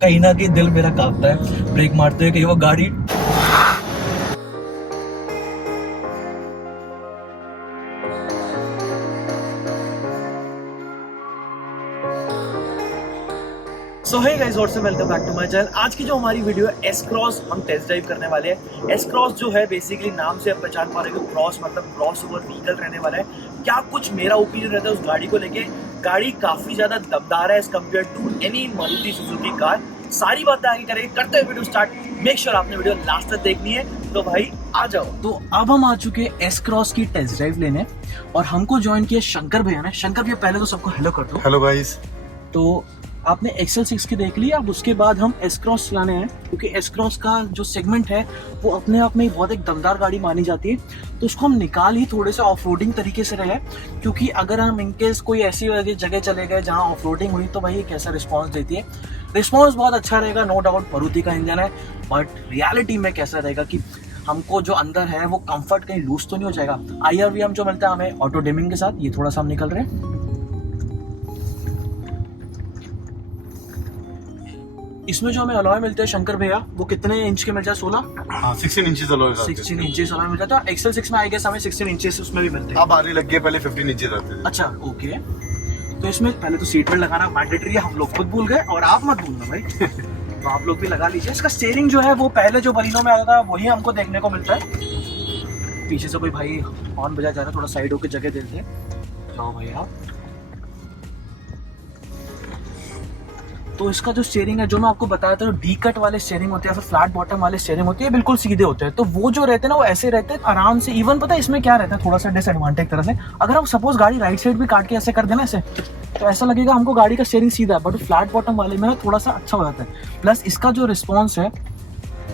कहीं ना कहीं दिल मेरा कांपता है ब्रेक मारते हुए, कहीं वो गाड़ी so hey guys, what's up, welcome back to my channel. आज की जो हमारी वीडियो है एस क्रॉस हम टेस्ट ड्राइव करने वाले हैं। एस क्रॉस जो है बेसिकली नाम से आप पहचान पा रहे हो, क्रॉस मतलब क्रॉस ओवर व्हीकल रहने वाला है। क्या कुछ मेरा ओपिनियन रहता है उस गाड़ी को लेके, गाड़ी काफी ज्यादा दमदार है as compare to any Maruti Suzuki car. सारी बातें आगे करेंगे, करते हैं वीडियो स्टार्ट। मेक श्योर आपने वीडियो लास्ट तक देखनी है, तो भाई आ जाओ। तो अब हम आ चुके हैं एस क्रॉस की टेस्ट ड्राइव लेने और हमको ज्वाइन किया शंकर भैया ने। शंकर भैया पहले तो सबको हेलो कर दो। Hello guys. तो आपने एक्सेल 6 की देख ली, अब उसके बाद हम एस क्रॉस चलाने हैं, क्योंकि एस क्रॉस का जो सेगमेंट है वो अपने आप में बहुत एक दमदार गाड़ी मानी जाती है। तो उसको हम निकाल ही थोड़े से ऑफ रोडिंग तरीके से रहे, क्योंकि अगर हम इनकेस कोई ऐसी जगह चले गए जहाँ ऑफ रोडिंग हुई तो भाई कैसा रिस्पॉन्स देती है। रिस्पॉन्स बहुत अच्छा रहेगा, नो डाउट, मारुति का इंजन है, बट रियलिटी में कैसा रहेगा कि हमको जो अंदर है वो कंफर्ट कहीं लूज तो नहीं हो जाएगा। IRVM जो मिलता है हमें ऑटो डिमिंग के साथ, ये थोड़ा सा हम निकल रहे हैं। इसमें जो हमें अलॉय मिलते हैं शंकर भैया, वो कितने इंच के मिल जाए? 16 16 इंचेस अलॉय 16 इंचेस अलॉय मिल जाता है। एक्सेल 6 में आई गेस हमें 16 इंचेस उसमें भी मिलते हैं। अब आने लग गए, पहले 15 इंचेस आते थे। अच्छा ओके। तो इसमें पहले तो सीट बेल्ट लगाना मैंडेटरी है, हम लोग खुद भूल गए और आप मत भूलना भाई। तो आप लोग भी लगा लीजिए। इसका स्टीयरिंग जो है वो पहले जो बलिनो में आता था वही हमको देखने को मिलता है। पीछे से कोई भाई हॉर्न बजा जा रहा है, थोड़ा साइड होकर जगह देते हैं। जाओ भाई आप। तो इसका जो स्टीयरिंग है, जो मैं आपको बताया था, डी कट वाले स्टीयरिंग होते हैं या फिर फ्लैट बॉटम वाले स्टीयरिंग होते हैं, बिल्कुल सीधे होते हैं। तो वो जो रहते हैं ना, वो ऐसे रहते हैं आराम से। इवन पता है इसमें क्या रहता है, थोड़ा सा डिसएडवांटेज तरह से, अगर हम सपोज गाड़ी राइट साइड भी काट के ऐसे कर देना ऐसे, तो ऐसा लगेगा हमको गाड़ी का स्टीयरिंग सीधा है, बट फ्लैट बॉटम वाले में थोड़ा सा अच्छा हो जाता है। प्लस इसका जो रिस्पॉन्स है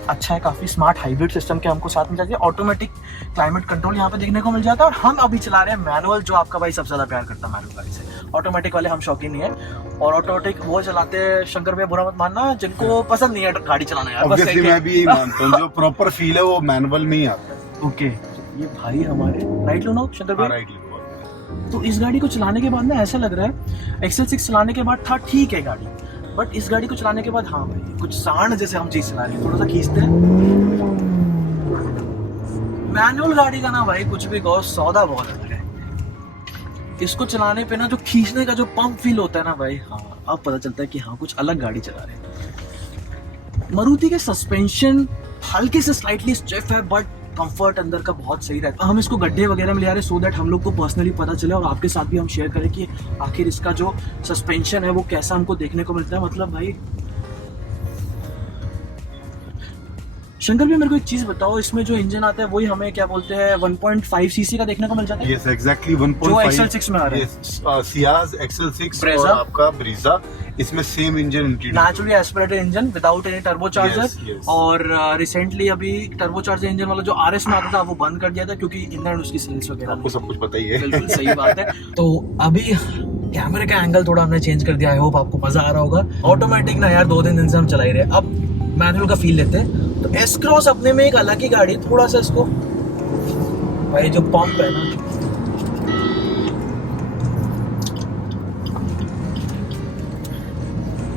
अच्छा है, काफी स्मार्ट हाइब्रिड सिस्टम के हमको साथ में जाती है। ऑटोमेटिक क्लाइमेट कंट्रोल यहाँ पे देखने को मिल जाता है। और हम अभी चला रहे हैं मैनुअल, जो आपका भाई सबसे ज्यादा प्यार करता है मैनुअल गाड़ी से। ऑटोमेटिक वाले हम शौकीन नहीं है, और ऑटोमेटिक वो चलाते हैं शंकर भैया, बुरा मत मानना, जिनको पसंद नहीं है गाड़ी चलाना यार। ऑब्वियसली मैं भी यही मानता हूँ, जो प्रॉपर फील है वो मैनुअल में ही आता है। ओके, ये भाई हमारे राइट लो ना शंकर भैया। राइट लो। तो इस गाड़ी को चलाने के बाद ना ऐसा लग रहा है, एक्सेल 6 चलाने के बाद था ठीक है गाड़ी, बट इस गाड़ी को चलाने के बाद हाँ भाई कुछ सांड जैसे हम चीज चला रहे हैं, थोड़ा सा खींचते हैं। मैनुअल गाड़ी का ना भाई कुछ भी कहो, सौदा बहुत अलग है। इसको चलाने पे ना जो खींचने का जो पंप फील होता है ना भाई, हाँ अब पता चलता है कि हाँ कुछ अलग गाड़ी चला रहे हैं। मारुति के सस्पेंशन हल्के से स्लाइटली स्टिफ है, बट कंफर्ट अंदर का बहुत सही रहता है। हम इसको गड्ढे वगैरह में ले आ रहे हैं सो दैट हम लोग को पर्सनली पता चले और आपके साथ भी हम शेयर करें कि आखिर इसका जो सस्पेंशन है वो कैसा हमको देखने को मिलता है। मतलब भाई शंकर भी मेरे को एक चीज बताओ, इसमें जो इंजन आता है वही हमें क्या बोलते हैं 1.5 सीसी का देखने को मिल जाता है? यस एग्जैक्टली 1.5 जो एक्सेल 6 में आ रहा है। Ciaz XL 6 Brezza? और आपका ब्रीजा, इसमें same engine introduce, naturally aspirated engine without any turbocharger. Yes, yes. और रिसेंटली अभी टर्बोचार्जर इंजन वाला जो RS में आता था वो बंद कर दिया था, क्योंकि इंजन उसकी सेल्स वगैरह आपको सब कुछ पता ही है। बिल्कुल सही बात है। तो अभी कैमरे का एंगल थोड़ा हमने चेंज कर दिया, आई होप आपको मजा आ रहा होगा। ऑटोमेटिक ना यार 2-3 दिन से हम चला ही रहे, अब मैनुअल का फील लेते हैं। तो एस क्रॉस अपने में एक अलग ही गाड़ी है, थोड़ा सा इसको भाई जो पंप है ना,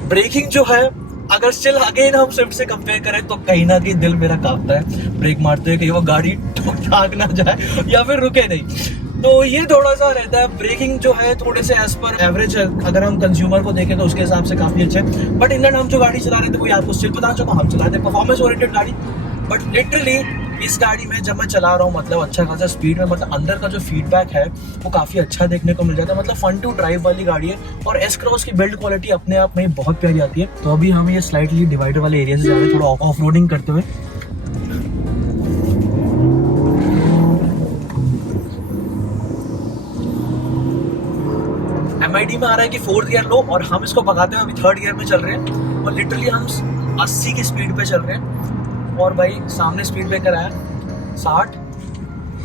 ब्रेकिंग जो है, अगर स्टिल अगेन हम स्विफ्ट से कंपेयर करें तो कहीं ना कहीं दिल मेरा कांपता है ब्रेक मारते हुए, कहीं वो गाड़ी भाग ना जाए या फिर रुके नहीं। तो ये थोड़ा सा रहता है। ब्रेकिंग जो है थोड़े से एज पर एवरेज, अगर हम कंज्यूमर को देखें तो उसके हिसाब से काफी अच्छा है। बट इंडियन हम जो गाड़ी चला रहे थे वही आपको स्टिल पता चला, हम चला रहे थे परफॉर्मेंस ओरिएंटेड गाड़ी। बट लिटरली इस गाड़ी में जब मैं चला रहा हूँ, मतलब अच्छा खासा स्पीड में, मतलब अंदर का जो फीडबैक है वो काफी अच्छा देखने को मिल जाता है। मतलब फन टू ड्राइव वाली गाड़ी है। और एस क्रॉस की बिल्ड क्वालिटी अपने आप में बहुत प्यारी आती है। तो अभी हम ये स्लाइटली डिवाइडर वाले एरिया से जा रहे हैं, थोड़ा ऑफ रोडिंग करते हुए। MID में आ रहा है कि 4th गियर लो, और हम इसको भगाते हुए अभी 3rd गियर में चल रहे हैं। और लिटरली हम 80 की स्पीड पे चल रहे हैं। और भाई सामने स्पीड ब्रेकर आया 60,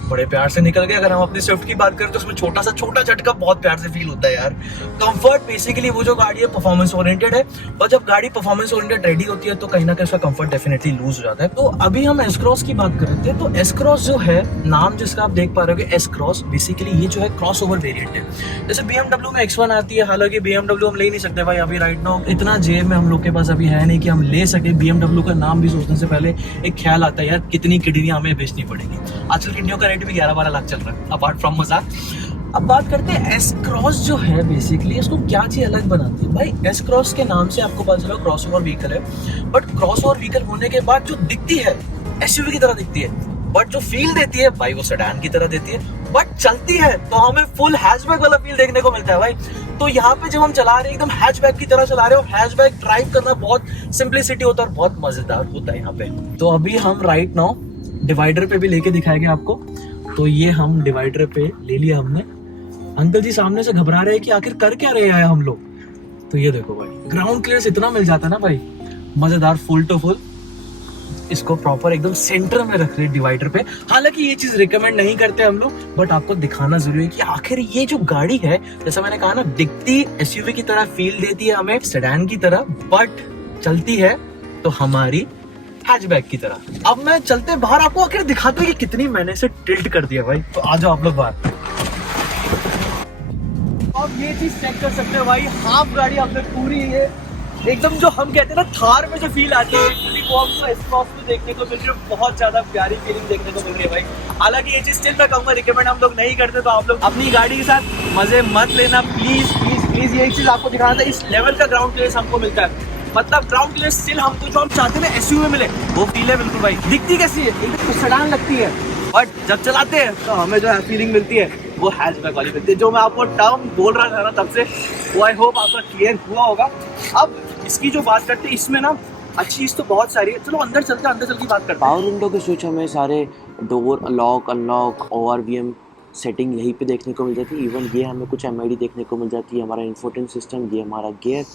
बड़े प्यार से निकल गए। अगर हम अपनी स्विफ्ट की बात करें तो उसमें छोटा झटका बहुत प्यार से फील होता है यार। कंफर्ट बेसिकली वो जो गाड़ी है परफॉर्मेंस ओरिएंटेड है, और जब गाड़ी परफॉर्मेंस ओरिएंटेड रेडी होती है तो कहीं ना कहीं उसका कंफर्ट डेफिनेटली लूज हो जाता है। तो अभी हम एस क्रॉस की बात कर रहे थे, तो एस क्रॉस जो है नाम जिसका आप देख पा रहे हो एस क्रॉस, बेसिकली ये जो है क्रॉस ओवर वेरिएंट है। जैसे BMW में X1 आती है, हालांकि BMW हम ले नहीं सकते भाई अभी राइट नाउ, इतना जेब में हम लोग के पास अभी है नहीं कि हम ले सके। BMW का नाम भी सोचने से पहले एक ख्याल आता है यार कितनी किडनियां हमें बेचनी पड़ेगी। आजकल किडनियों का रेट भी 11-12 लाख चल रहा है, अपार्ट फ्रॉम मजाक। अब बात करते हैं एस क्रॉस जो है, बेसिकली इसको क्या चीज अलग बनाती है भाई। एस क्रॉस के नाम से आपको पता चला क्रॉस ओवर व्हीकल है, बट क्रॉस ओवर व्हीकल होने के बाद जो दिखती है SUV की तरह दिखती है, बट जो फील देती है भाई वो सेडान की तरह देती है, बट चलती है तो हमें फुल हैचबैक वाला फील देखने को मिलता है भाई। तो यहाँ पे जब हम चला रहे हैं एकदम हैचबैक की तरह चला रहे हो, हैचबैक ड्राइव करना बहुत सिंपलिसिटी होता है और बहुत मजेदार होता है यहाँ पे। तो अभी हम राइट नाउ डिवाइडर पे भी लेके दिखाएंगे आपको। तो ये हम डिवाइडर पे ले लिया हमने। अंकल जी सामने से घबरा रहे हैं कि आखिर कर क्या रहे हैं हम लोग। तो ये देखो भाई ग्राउंड क्लियरेंस इतना मिल जाता है ना भाई, मजेदार फुल टू फुल। इसको प्रॉपर एकदम सेंटर में रख रहे डिवाइडर पे। हालांकि ये चीज रिकमेंड नहीं करते हम लोग, बट आपको दिखाना जरूरी है कि आखिर ये जो गाड़ी है, जैसा मैंने कहा ना, दिखती SUV की तरह फील देती है हमें सेडान की तरह, बट चलती है तो हमारी हैचबैक की तरह। अब मैं चलते बाहर आपको आखिर दिखाता हूँ कि कितनी मैंने इसे टिल्ट कर दिया भाई। तो आ जाओ आप लोग बाहर। अब ये चीज चेक कर सकते हो भाई, हाफ गाड़ी आपने पूरी है एकदम, जो हम कहते हैं ना थार में जो फील आती है वो हमको एस क्रॉस में देखने को मिल रही है। बहुत ज्यादा प्यारी फीलिंग देखने को मिल रही है भाई। हालांकि ये चीज स्टिल मैं कहूंगा रिकमेंड हम लोग नहीं करते, तो आप लोग अपनी गाड़ी के साथ मजे मत लेना प्लीज प्लीज प्लीज। ये चीज आपको दिखाना था, इस लेवल का ग्राउंड क्लियरेंस हमको मिलता है। मतलब ग्राउंड क्लियरेंस स्टिल हमको जो हम चाहते हैं SUV में मिले वो फील है बिल्कुल भाई। दिखती कैसी है, एकदम सेडान लगती है, बट जब चलाते हैं तो हमें जो फीलिंग मिलती है वो हैचबैक वाली मिलती है। जो मैं आपको टर्म बोल रहा था ना तब से, वो आई होप आपका क्लियर हुआ होगा। अब इसकी जो बात करते हैं, इसमें ना अच्छी चीज तो बहुत सारी है। चलो अंदर चलते हैं, अंदर चल के बात करते हैं। पावर विंडो के स्विच हमें सारे door lock unlock ORVM setting यहीं पे देखने को मिल जाती है। इवन ये हमें कुछ MID देखने को मिल जाती है, हमारा इंफोटेन सिस्टम, ये हमारा गियर।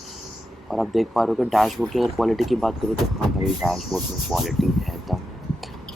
और आप देख पा रहे हो कि डैशबोर्ड की अगर क्वालिटी की बात करें तो हाँ भाई डैशबोर्ड में क्वालिटी है दम,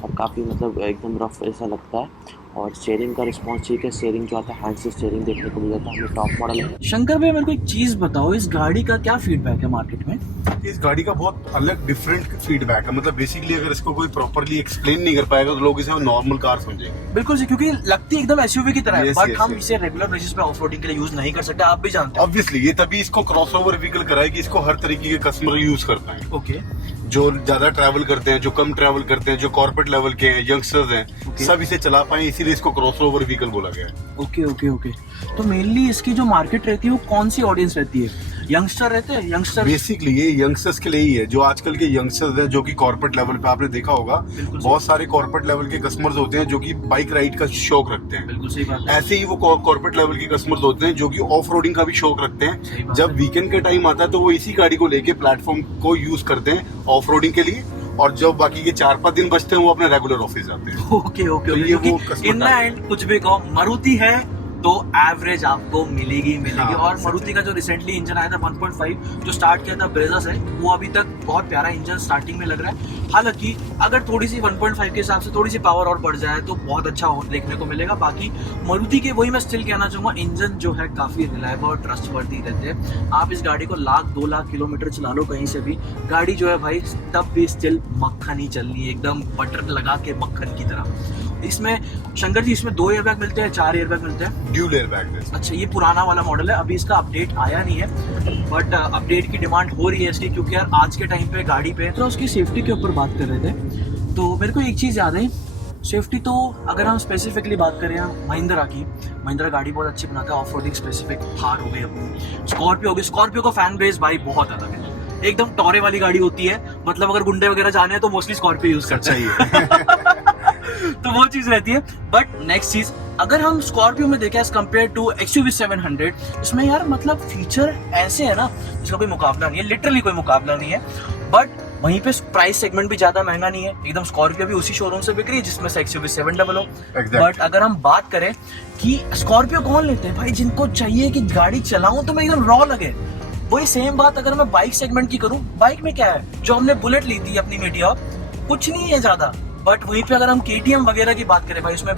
और काफ़ी मतलब एकदम रफ ऐसा लगता है। और स्टीयरिंग का रिस्पॉन्स ठीक है, स्टीयरिंग जो आता है हैंड से स्टीयरिंग देखने को मिल जाता है, हमें टॉप मॉडल है। शंकर भाई मेरे को एक चीज बताओ, इस गाड़ी का क्या फीडबैक है मार्केट में? इस गाड़ी का बहुत अलग डिफरेंट फीडबैक है। मतलब बेसिकली अगर इसको कोई प्रॉपरली एक्सप्लेन नहीं कर पाएगा तो लोग इसे नॉर्मल कार समझेंगे। बिल्कुल से, क्योंकि लगती एकदम SUV की तरह है, Yes, बट yes, हम yes. इसे रेगुलर बेसिस पे ऑफ रोडिंग के लिए यूज नहीं कर सकते, आप भी जानते हैं। ऑब्वियसली ये तभी इसको क्रॉसओवर व्हीकल कराए कि इसको हर तरीके के कस्टमर यूज कर पाए। ओके जो ज्यादा ट्रैवल करते हैं, जो कम ट्रैवल करते हैं, जो कॉर्पोरेट लेवल के हैं, यंगस्टर्स हैं, Okay. सब इसे चला पाए, इसीलिए इसको क्रॉसओवर व्हीकल बोला गया है। Okay okay okay. तो मेनली इसकी जो मार्केट रहती है वो कौन सी ऑडियंस रहती है? यंगस्टर रहते हैं, यंगस्टर। बेसिकली ये यंगस्टर्स के लिए ही है, जो आजकल के यंगस्टर्स हैं, जो कि कॉर्पोरेट लेवल पे आपने देखा होगा बिल्कुल बहुत सारे कॉर्पोरेट लेवल के कस्टमर्स होते हैं जो कि बाइक राइड का शौक रखते हैं। बिल्कुल सही बात है। ऐसे ही वो कॉर्पोरेट लेवल के कस्टमर्स होते हैं जो कि ऑफ रोडिंग का भी शौक रखते सही हैं। बात जब है। वीकेंड का टाइम आता है तो वो इसी गाड़ी को लेके प्लेटफॉर्म को यूज करते हैं ऑफ रोडिंग के लिए, और जब बाकी के 4-5 दिन बचते हैं वो अपने रेगुलर ऑफिस जाते हैं। ओके ओके तो ओके, ये वो क्योंकि customer in the target and कुछ भी कहो, मारुति है तो एवरेज आपको मिलेगी मिलेगी। हाँ, और मारुति का जो रिसेंटली इंजन आया था 1.5 जो स्टार्ट किया था ब्रेजा से, वो अभी तक बहुत प्यारा इंजन स्टार्टिंग में लग रहा है। हालांकि अगर थोड़ी सी 1.5 के हिसाब से थोड़ी सी पावर और बढ़ जाए तो बहुत अच्छा देखने को मिलेगा। बाकी मारुति के वही मैं स्टिल कहना चाहूंगा, इंजन जो है काफी रिलायबल और ट्रस्टवर्दी रहते हैं। आप इस गाड़ी को 1-2 लाख किलोमीटर चला लो कहीं से भी, गाड़ी जो है भाई तब भी स्टिल मक्खन ही चलनी है, एकदम बटर लगा के मक्खन की तरह। इसमें शंकर जी इसमें 2 एयरबैग मिलते हैं, 4 एयरबैग मिलते हैं? Dual airbag. अच्छा, ये पुराना वाला मॉडल है, अभी इसका अपडेट आया नहीं है, बट अपडेट की डिमांड हो रही है इसकी, क्योंकि यार आज के टाइम पे गाड़ी पे तो उसकी सेफ्टी के ऊपर बात कर रहे थे। तो मेरे को एक चीज़ याद है, सेफ्टी तो अगर हम स्पेसिफिकली बात करें महिंद्रा की, महिंद्रा गाड़ी बहुत अच्छी बनाता है ऑफ रोडिंग स्पेसिफिक। थार हो गई अपनी, स्कॉर्पियो हो गई, स्कॉर्पियो का फैन बेस भाई बहुत अलग है, एकदम टॉरे वाली गाड़ी होती है। मतलब अगर गुंडे वगैरह जाने हैं तो मोस्टली स्कॉर्पियो यूज करते हैं। तो वो चीज रहती है। बट नेक्स्ट चीज, अगर हम स्कॉर्पियो में देखें एज कम्पेयर टू XUV 700, इसमें यार मतलब फीचर ऐसे है ना जिसका कोई मुकाबला नहीं है, लिटरली कोई मुकाबला नहीं है। बट वहीं पे प्राइस सेगमेंट भी ज्यादा महंगा नहीं है, एकदम स्कॉर्पियो भी उसी शोरूम से बिक रही है जिसमें से XUV 700 हो। बट अगर हम बात करें कि स्कॉर्पियो कौन लेते हैं भाई, जिनको चाहिए कि गाड़ी चलाऊं तो मैं एकदम रॉ लगे, वही सेम बात अगर मैं बाइक सेगमेंट की करूं, बाइक में क्या है, जो हमने बुलेट ली थी अपनी मीडिया, कुछ नहीं है ज्यादा। बट वहीं पे अगर हम KTM वगैरह की बात करें भाई, उसमें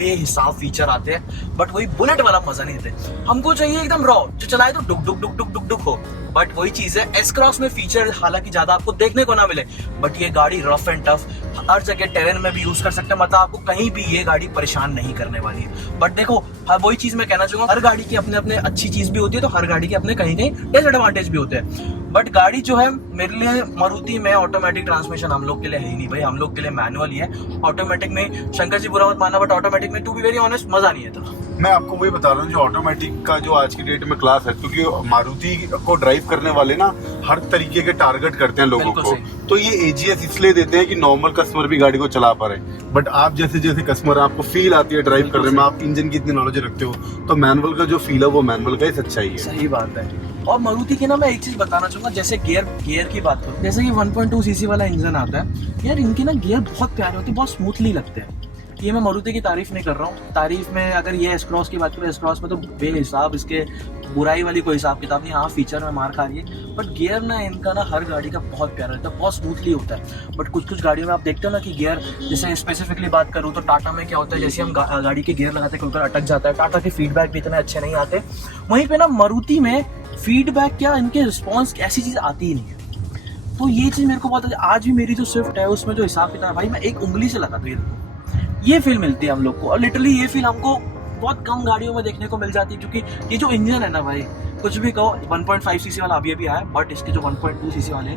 बेहिसाब फीचर आते हैं, बट वही बुलेट वाला मजा नहीं देते। हमको चाहिए एकदम रॉ, जो चलाए तो डुक डुक डुक डुक डुक डुक हो। बट वही चीज है, एस क्रॉस में फीचर हालांकि ज्यादा आपको देखने को ना मिले, बट ये गाड़ी रफ एंड टफ हर जगह टेरेन में भी यूज कर सकते हैं, मतलब आपको कहीं भी ये गाड़ी परेशान नहीं करने वाली है। बट देखो, हाँ वही चीज मैं कहना चाहूंगा, हर गाड़ी की अपने अपने अच्छी चीज भी होती है, तो हर गाड़ी के अपने कहीं कहीं डिसएडवांटेज भी होते हैं। बट गाड़ी जो है मेरे लिए मारुति में ऑटोमेटिक ट्रांसमिशन हम लोग के लिए है ही नहीं भाई, हम लोग के लिए मैनुअल ही है। ऑटोमेटिक में शंकर जी बुरा मत मानना, बट ऑटोमेटिक में टू बी वेरी ऑनेस्ट मजा नहीं है इतना। मैं आपको वही बता रहा हूँ, जो ऑटोमेटिक का जो आज की डेट में क्लास है, क्योंकि मारुति को ड्राइव करने वाले ना हर तरीके के टारगेट करते हैं लोगों को, तो ये एजीएस इसलिए देते हैं कि नॉर्मल कस्टमर भी गाड़ी को चला पा रहे हैं। बट आप जैसे जैसे कस्टमर आपको फील आती है ड्राइव करने में, आप इंजन की इतनी नॉलेज रखते हो, तो मैनुअल का जो फील है वो मैनुअल का ही सच्चाई है। सही बात है। और मारुति की ना मैं एक चीज बताना चाहूंगा, जैसे गियर की बात करूं, जैसे कि 1.2 सीसी वाला इंजन आता है यार, इनके ना गियर बहुत प्यारे होते हैं, बहुत स्मूथली लगते हैं। ये मैं मारुति की तारीफ नहीं कर रहा हूँ, तारीफ में अगर ये एस क्रॉस की बात करूँ, एस क्रॉस में तो बेहिसाब इसके बुराई वाली कोई हिसाब किताब नहीं। हाँ फीचर में मार खा रही है, बट गियर ना इनका ना हर गाड़ी का बहुत प्यारा रहता है, बहुत स्मूथली होता है। बट कुछ कुछ गाड़ियों में आप देखते हो ना कि गियर, जैसे स्पेसिफिकली बात करूँ तो टाटा में क्या होता है, जैसे हम गाड़ी के गियर लगाते हैं अटक जाता है, टाटा के फीडबैक भी इतने अच्छे नहीं आते। वहीं पे ना मारुति में फीडबैक क्या, इनके रिस्पॉन्स ऐसी चीज आती ही नहीं है। तो ये चीज मेरे को बहुत, आज भी मेरी जो स्विफ्ट है उसमें जो हिसाब किताब भाई, मैं एक उंगली से लगा दूँ, ये फील मिलती है हम लोग को। और लिटरली ये फील हमको बहुत कम गाड़ियों में देखने को मिल जाती है, क्योंकि ये जो इंजन है ना भाई, कुछ भी कहो, 1.5 सीसी वाला अभी आया, बट इसके जो 1.2 सीसी वाले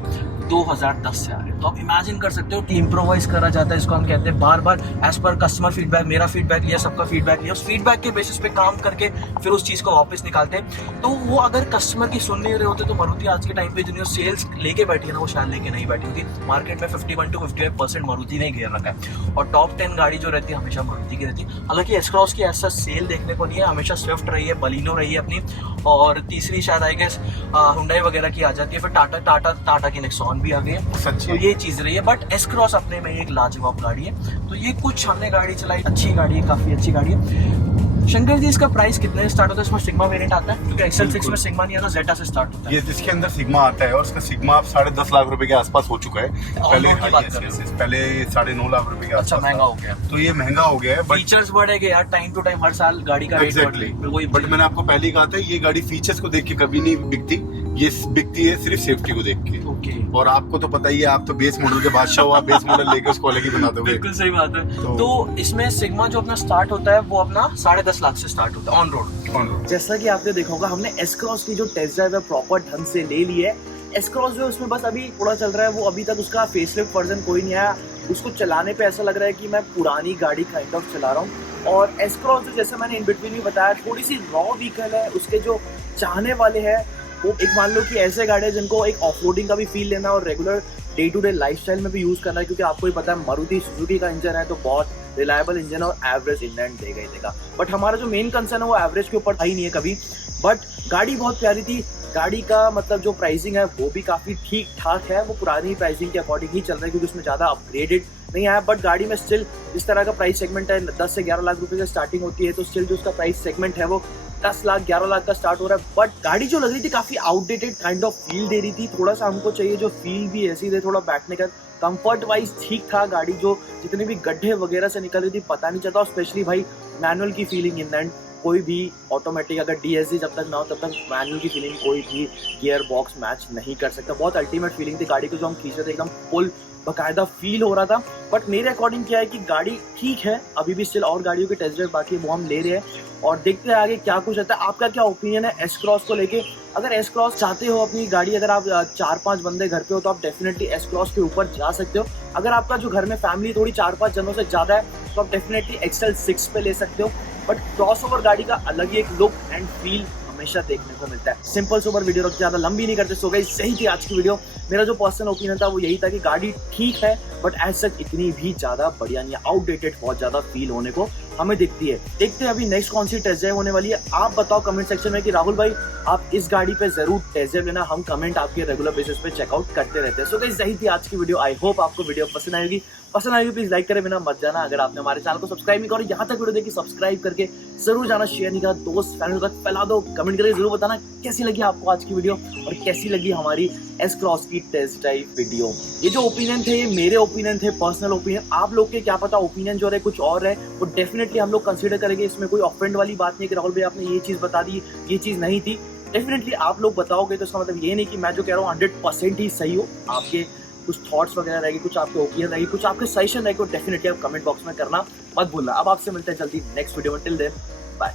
2010 से आ रहे हैं। तो आप इमेजिन कर सकते हो कि इम्प्रोवाइज करा जाता है, इसको हम कहते हैं बार बार एज पर कस्टमर फीडबैक, मेरा फीडबैक लिया, सबका फीडबैक लिया, उस फीडबैक के बेसिस पे काम करके फिर उस चीज को वापस निकालते हैं। तो वो अगर कस्टमर की सुन नहीं रहे होते, तो मारुति आज के टाइम पे जिन्हें सेल्स लेके बैठी है ना, वो शायद लेके नहीं बैठी होती। मार्केट में 51 to 55% मारुति ने घेर रखा है, और टॉप 10 गाड़ी जो रहती है हमेशा मारुति की रहती है। हालांकि एस क्रॉस की ऐसा सेल देखने को नहीं है, हमेशा स्विफ्ट रही है, बलिनो रही है अपनी, और तीसरी शायद आई गेस हुंडई वगैरह की आ जाती है, फिर टाटा की नेक्सॉन भी आ गई है। तो ये चीज रही है, बट एस क्रॉस अपने में एक लाजवाब गाड़ी है। तो ये कुछ हमने गाड़ी चलाई, अच्छी गाड़ी है, काफी अच्छी गाड़ी है। शंकर जी, इसका प्राइस कितने से स्टार्ट होता है? इसमें सिग्मा वेरिएंट आता है, क्योंकि एक्सेल 6 में सिग्मा नहीं आता, जेटा से स्टार्ट होता है। ये जिसके अंदर सिग्मा आता है, और उसका सिग्मा आप 10.5 लाख रुपए के आसपास हो चुका है। पहले 9.5 लाख रुपए के अच्छा, महंगा हो गया। तो ये महंगा हो गया है, बट फीचर्स बढ़ेंगे यार, टाइम टू टाइम हर साल गाड़ी का एग्जैक्टली। बट मैंने आपको पहले ही कहा था, ये गाड़ी फीचर्स को देख के कभी नहीं बिकती, ये बिकती है सिर्फ सेफ्टी को देख के। और आपको तो पता ही है, आप तो बेस मॉडल के बादशाह हो, आप बेस मॉडल लेके उसको अलग ही बना दोगे। बिल्कुल सही बात है। तो इसमें सिग्मा जो अपना स्टार्ट होता है, वो अपना 10.5 लाख से स्टार्ट होता है ऑन रोड। जैसा कि आपने देखा होगा, हमने एस क्रॉस की जो टेस्ट ड्राइव है प्रॉपर ढंग से ले ली है। एस क्रॉस जो है उसमें बस अभी थोड़ा चल रहा है, वो अभी तक उसका फेसलिफ्ट वर्जन कोई नहीं आया। उसको चलाने पे ऐसा लग रहा है कि मैं पुरानी गाड़ी काइंड ऑफ चला रहा हूँ। और एस क्रॉस जो, जैसे मैंने इन बिटवीन भी बताया, थोड़ी सी रॉ व्हीकल है। उसके जो चाहने वाले हैं, वो एक मान लो कि ऐसे गाड़ी है जिनको एक ऑफरोडिंग का भी फील लेना और regular day to day lifestyle में भी यूज करना है, क्योंकि आपको ही पता है मारुति सुजुकी का इंजन है, तो बहुत रिलायबल इंजन और एवरेज इंडेंट देगा ही देगा। बट हमारा जो मेन कंसर्न है वो एवरेज के ऊपर था ही नहीं है कभी। बट गाड़ी बहुत प्यारी थी, गाड़ी का मतलब जो प्राइसिंग है वो भी काफी ठीक ठाक है, वो पुरानी प्राइसिंग के अकॉर्डिंग ही चल रहा है, क्योंकि उसमें ज्यादा अपग्रेडेड नहीं आया। बट गाड़ी में स्टिल इस तरह का प्राइस सेगमेंट है, 10 से 11 लाख रुपए से स्टार्टिंग होती है, तो स्टिल जो उसका प्राइस सेगमेंट है वो 10 लाख 11 लाख का स्टार्ट हो रहा है। बट गाड़ी जो लग रही थी काफी आउटडेटेड काइंड ऑफ फील दे रही थी। थोड़ा सा हमको चाहिए जो फील भी ऐसी दे, थोड़ा बैठने का कंफर्ट वाइज ठीक था। गाड़ी जो जितने भी गड्ढे वगैरह से निकल रही थी पता नहीं चलता, स्पेशली भाई मैनुअल की फीलिंग इन दैट। कोई भी ऑटोमेटिक अगर डीएसजी जब तक ना हो तब तक मैनुअल की फीलिंग कोई भी गियर बॉक्स मैच नहीं कर सकता। बहुत अल्टीमेट फीलिंग थी गाड़ी को, जो हम खींच रहे थे एकदम फुल बकायदा फील हो रहा था। बट मेरे अकॉर्डिंग क्या है कि गाड़ी ठीक है, अभी भी स्टिल और गाड़ियों के टेस्ट ड्राइव बाकी है, वो हम ले रहे हैं और देखते हैं आगे क्या कुछ रहता है। आपका क्या ओपिनियन है एस क्रॉस को लेके? अगर एस क्रॉस चाहते हो अपनी गाड़ी, अगर आप 4-5 बंदे घर पे हो तो आप डेफिनेटली एस क्रॉस के ऊपर जा सकते हो। अगर आपका जो घर में फैमिली थोड़ी 4-5 जनों से ज्यादा है तो आप डेफिनेटली एक्सेल 6 पे ले सकते हो। बट क्रॉसओवर गाड़ी का अलग ही एक लुक एंड फील हमेशा देखने को मिलता है। सिंपल सुपर वीडियो रखते, ज्यादा लंबी नहीं करते। सो गाइस, सही थी आज की वीडियो। मेरा जो पर्सनल ओपिनियन था वो यही था कि गाड़ी ठीक है, बट एज सच इतनी भी ज्यादा बढ़िया नहीं है। आउटडेटेड बहुत ज्यादा फील होने को हमें दिखती है। देखते हैं अभी नेक्स्ट कौन सी टेस्ट ड्राइव होने वाली है। आप बताओ कमेंट सेक्शन में कि राहुल भाई आप इस गाड़ी पे जरूर टेस्ट ड्राइव लेना। हम कमेंट आपके रेगुलर बेसिस पे चेकआउट करते रहते हैं। सो गाइस, यही थी आज की वीडियो। आई होप आपको वीडियो पसंद आएगी। प्लीज लाइक करे बिना मत जाना। अगर आपने हमारे चैनल को सब्सक्राइब नहीं करो, यहाँ तक वीडियो देखी सब्सक्राइब करके जरूर जाना, शेयर नहीं करा, दोस्त फैमिली के साथ फैला दो, कमेंट करके जरूर बताना कैसी लगी आपको आज की वीडियो और कैसी लगी हमारी एस क्रॉस की टेस्ट ड्राइव वीडियो। ये जो ओपिनियन थे ये मेरे ओपिनियन थे, पर्सनल ओपिनियन, आप लोग के क्या पता ओपिनियन जो रहे कुछ और है, वो डेफिनेटली हम लोग कंसीडर करेंगे। इसमें कोई ऑफेंड वाली बात नहीं कि राहुल भाई आपने ये चीज बता दी, ये चीज नहीं थी। डेफिनेटली आप लोग बताओगे तो इसका मतलब ये नहीं कि मैं जो कह रहा हूँ 100% ही सही हो। आपके कुछ थॉट्स वगैरह रहेगी, कुछ आपके ओपिनियन रहेगी, कुछ आपके सजेशन रहेगी, डेफिनेटली आप कमेंट बॉक्स में करना मत भूलना। अब आपसे मिलते हैं जल्दी नेक्स्ट वीडियो में, टिल देन बाय।